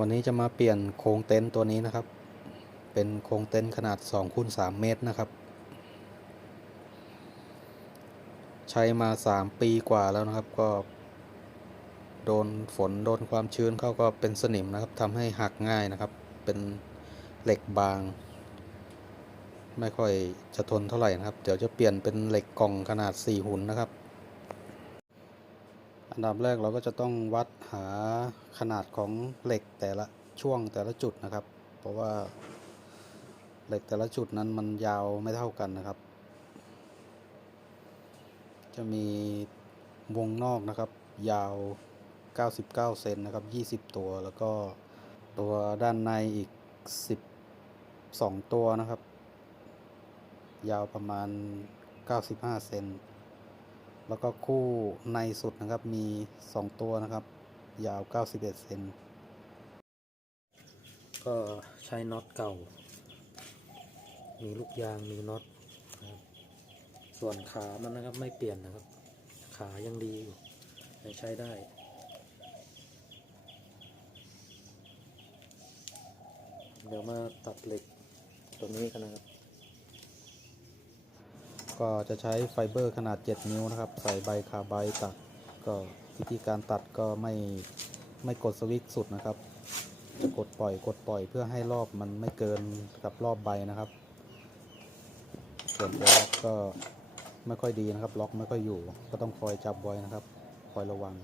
วันนี้จะมาเปลี่ยนโครงเต็นท์ตัวนี้นะครับ เป็นโครงเต็นท์ขนาด2คูณ3เมตรนะครับ ใช้มา 3 ปีกว่าแล้วนะครับ ก็โดนฝนโดนความชื้นเข้าก็เป็นสนิมนะครับทำให้หักง่ายนะครับ เป็นเหล็กบาง ไม่ค่อยจะทนเท่าไหร่นะครับ เดี๋ยวจะเปลี่ยนเป็นเหล็กกล่องขนาด 4 หุ่นนะครับ อันดับแรกเราก็จะต้องวัดหาขนาดของเหล็กแต่ละช่วงแต่ละจุดนะครับ เพราะว่าเหล็กแต่ละจุดนั้นมันยาวไม่เท่ากันนะครับ จะมีวงนอกนะครับ ยาว 99 เซนนะครับ 20 ตัวแล้วก็ตัวด้านในอีก 12 ตัวนะครับ ยาวประมาณ 95 เซน แล้วก็คู่ในสุดนะครับมี 2 ตัวนะครับ ยาว 91 เซนก็ใช้น็อตเก่า มีลูกยางมีน็อตส่วนขามันนะครับไม่เปลี่ยนนะครับ ขายังดีอยู่ยังใช้ได้เดี๋ยวมาตัดเหล็กตัวนี้กันนะครับ ก็จะใช้ไฟเบอร์ขนาด 7 นิ้วนะครับ ใส่ใบคาใบตัดก็วิธีการตัดก็ไม่ไม่กดสวิตช์สุดนะครับ จะกดปล่อยกดปล่อยเพื่อให้รอบมันไม่เกินกับรอบใบนะครับ ส่วนล็อกก็ไม่ค่อยดีนะครับ ล็อกไม่ค่อยอยู่ ก็ต้องคอยจับไว้นะครับ คอยระวัง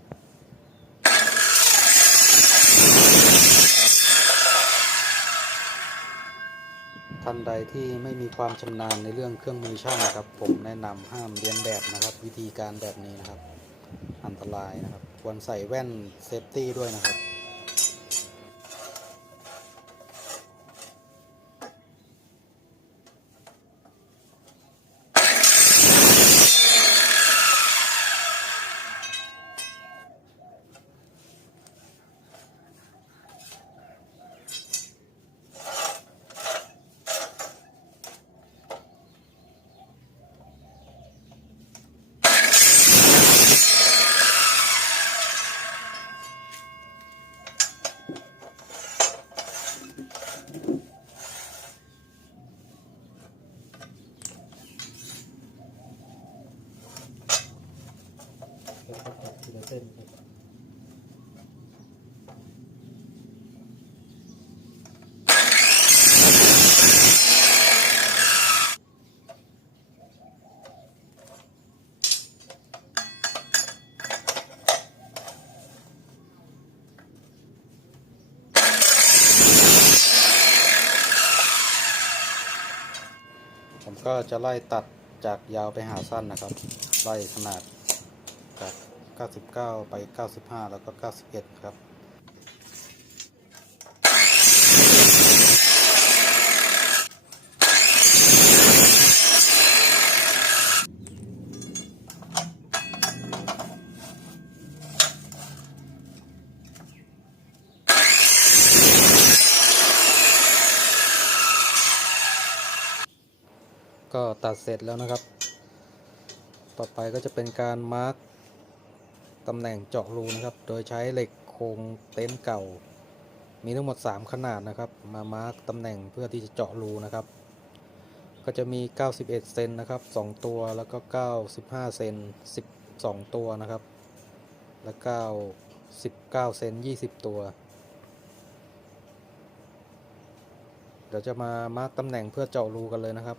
ท่านใดที่ไม่มีความชำนาญในเรื่องเครื่องมือช่างนะครับ ผมแนะนำห้ามเรียนแบบนะครับ วิธีการแบบนี้นะครับ อันตรายนะครับ ควรใส่แว่นเซฟตี้ด้วยนะครับ ก็จะไล่ตัดจากยาวไปหาสั้นนะครับ ไล่ขนาดจาก 99 ไป 95 แล้วก็ 91 ครับ ก็ ตัดเสร็จแล้วนะครับ ต่อไปก็จะเป็นการมาร์กตำแหน่งเจาะรูนะครับ โดยใช้เหล็กโครงเต็นท์เก่า มีทั้งหมด 3 ขนาดนะครับ มามาร์กตำแหน่งเพื่อที่จะเจาะรูนะครับ ก็จะมี 91 เซนนะครับ 2 ตัว แล้วก็ 95 เซน12 ตัวนะครับ และ 9 19 เซน20 ตัว เดี๋ยวจะมามาร์กตำแหน่งเพื่อเจาะรูกันเลยนะครับ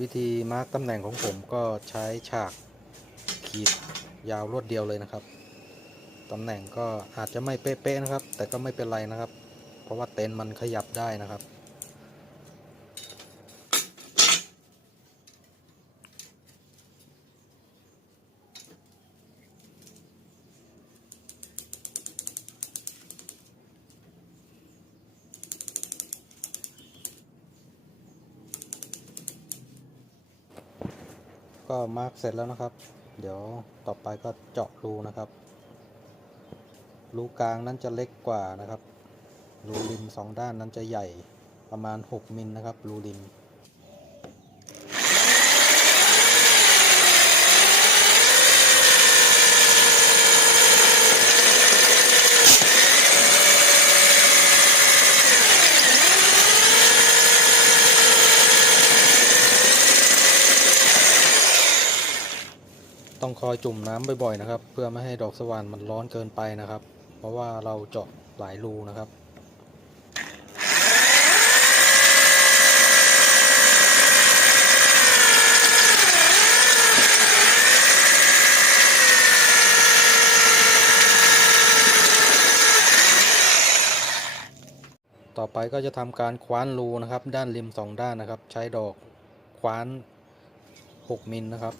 วิธีมาร์กตำแหน่งของผมก็ใช้ฉากขีดยาวรวดเดียวเลยนะครับตำแหน่งก็อาจจะไม่เป๊ะๆนะครับ แต่ก็ไม่เป็นไรนะครับ เพราะว่าเต็นท์มันขยับได้นะครับ ก็มาร์กเสร็จแล้วนะครับ เดี๋ยวต่อไปก็เจาะรูนะครับ รูกลางนั้นจะเล็กกว่านะครับ รูริมสองด้านนั้นจะใหญ่ประมาณ 6มิลนะครับ รูริม คอยจุ่มน้ำบ่อยๆนะครับ เพื่อไม่ให้ดอกสว่านมันร้อนเกินไปนะครับ เพราะว่าเราเจาะหลายรูนะครับต่อไปก็จะทำการคว้านรูนะครับ ด้านริมสองด้านนะครับ ใช้ดอกคว้าน 6 มิลนะครับ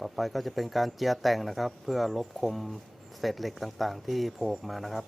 ต่อไป ก็จะเป็นการเจียแต่งนะครับ เพื่อลบคมเศษเหล็กต่างๆ ที่โผล่มานะครับ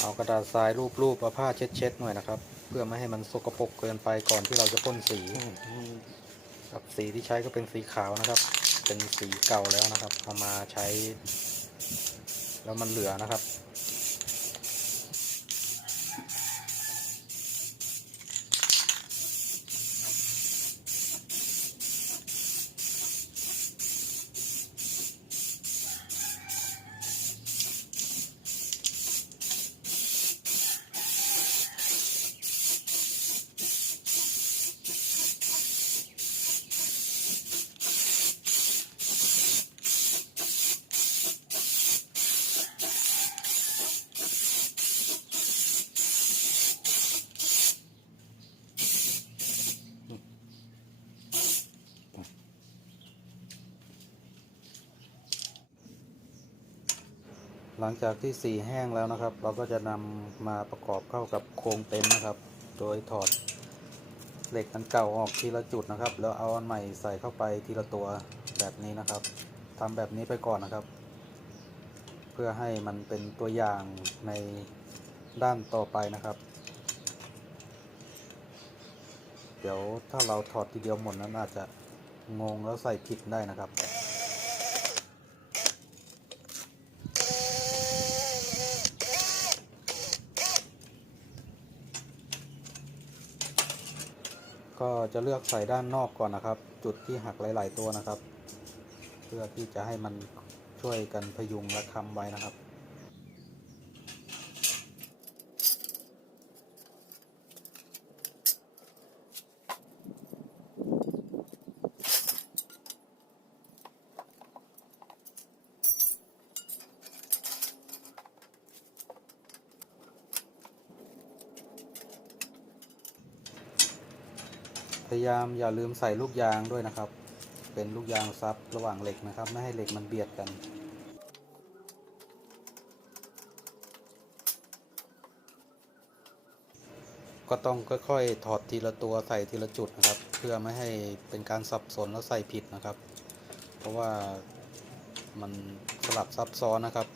เอากระดาษทรายรูปๆเอาผ้าเช็ดๆหน่อยนะครับ เพื่อไม่ให้มันสกปรกเกินไปก่อนที่เราจะพ่นสีครับสีที่ใช้ก็เป็นสีขาวนะครับ เป็นสีเก่าแล้วนะครับเอามาใช้ แล้วมันเหลือนะครับ หลังจากที่สีแห้งแล้วนะครับ เราก็จะนำมาประกอบเข้ากับโครงเต็นท์นะครับ โดยถอดเหล็กอันเก่าออกทีละจุดนะครับ แล้วเอาอันใหม่ใส่เข้าไปทีละตัวแบบนี้นะครับทำแบบนี้ไปก่อนนะครับ เพื่อให้มันเป็นตัวอย่างในด้านต่อไปนะครับ เดี๋ยวถ้าเราถอดทีเดียวหมดนั้นอาจจะงงแล้วใส่ผิดได้นะครับ ก็จะเลือกใส่ด้านนอกก่อนนะครับ จุดที่หักหลาย ๆ ตัวนะครับ เพื่อที่จะให้มันช่วยกันพยุงและค้ำไว้นะครับ พยายามอย่าลืมใส่ลูกยางด้วยนะครับ เป็นลูกยางซับระหว่างเหล็กนะครับ ไม่ให้เหล็กมันเบียดกันก็ต้องค่อยๆ ถอดทีละตัวใส่ทีละจุดนะครับ เพื่อไม่ให้เป็นการสับสนแล้วใส่ผิดนะครับ เพราะว่ามันสลับซับซ้อนนะครับ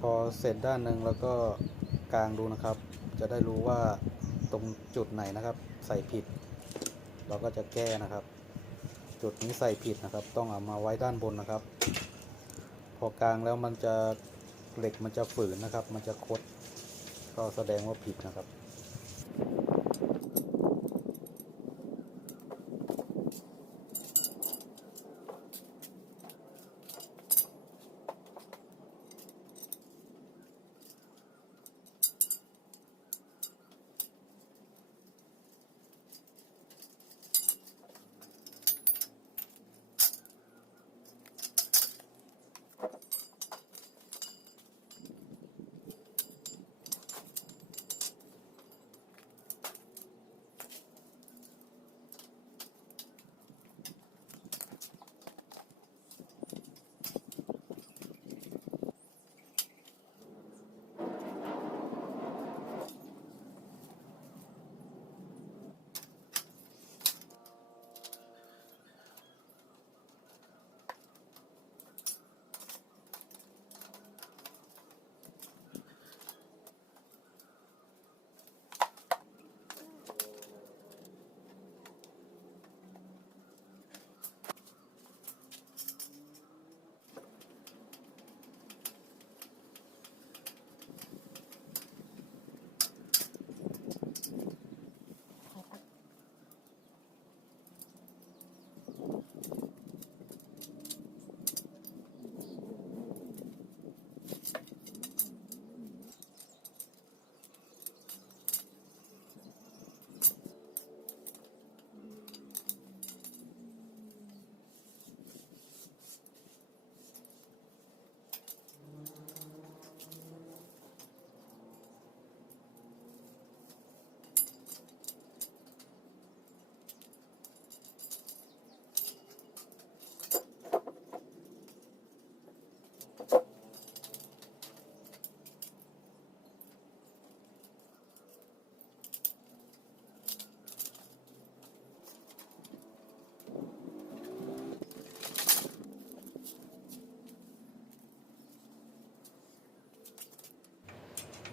พอเสร็จด้านหนึ่งแล้วก็กางดูนะครับ จะได้รู้ว่าตรงจุดไหนนะครับ ใส่ผิด เราก็จะแก้นะครับ จุดนี้ใส่ผิดนะครับ ต้องเอามาไว้ด้านบนนะครับ พอกลางแล้วมันจะเหล็กมันจะฝืนนะครับ มันจะคดก็แสดงว่าผิดนะครับ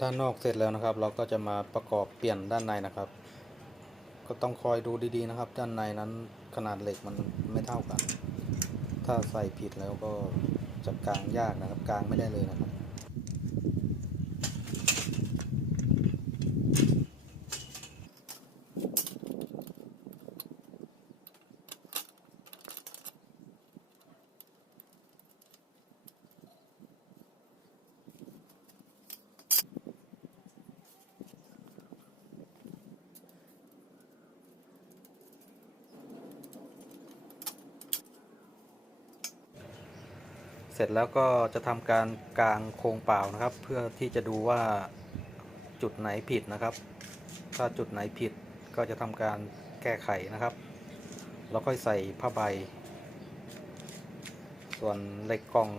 ด้านนอกเสร็จแล้วนะครับ เราก็จะมาประกอบเปลี่ยนด้านในนะครับ ก็ต้องคอยดูดีๆนะครับ ด้านในนั้นขนาดเหล็กมันไม่เท่ากัน ถ้าใส่ผิดแล้วก็จะกลางยากนะครับกลางไม่ได้เลยนะครับ เสร็จแล้วก็จะทำการกางโครงเปล่านะครับ เพื่อที่จะดูว่าจุดไหนผิดนะครับ ถ้าจุดไหนผิดก็จะทำการแก้ไขนะครับ แล้วค่อยใส่ผ้าใบ ส่วนเหล็กกล่อง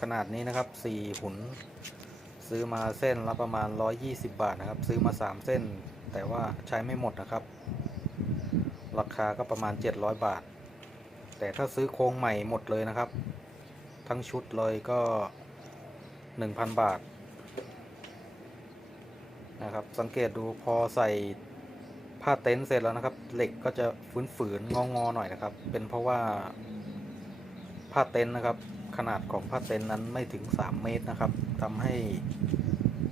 ขนาดนี้นะครับ 4 หุนซื้อมาเส้นละประมาณ 120 บาทนะครับ ซื้อมา 3 เส้น แต่ว่าใช้ไม่หมดนะครับ ราคาก็ประมาณ 700 บาท แต่ถ้าซื้อโครงใหม่หมดเลยนะครับ ทั้งชุดเลยก็1,000บาท นะครับ สังเกตดูพอใส่ผ้าเต็นท์เสร็จแล้วนะครับ เหล็กก็จะฝืนๆงองๆหน่อยนะครับ เป็นเพราะว่าผ้าเต็นท์นะครับ ขนาดของผ้าเต็นท์นั้นไม่ถึง 3 เมตรนะครับทำให้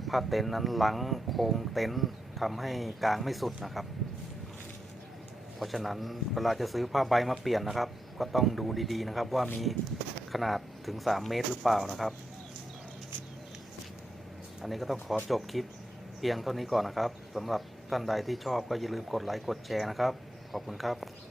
ผ้าเต็นท์นั้นหลังโครงเต็นท์ทำให้กลางไม่สุดนะครับ เพราะฉะนั้นเวลาจะซื้อผ้าใบมาเปลี่ยนนะครับ ก็ต้องดูดีๆนะครับว่ามี ขนาดถึง 3 เมตรหรือเปล่านะครับ อันนี้ก็ต้องขอจบคลิปเพียงเท่านี้ก่อนนะครับสำหรับท่านใดที่ชอบก็อย่าลืมกดไลค์กดแชร์นะครับ ขอบคุณครับ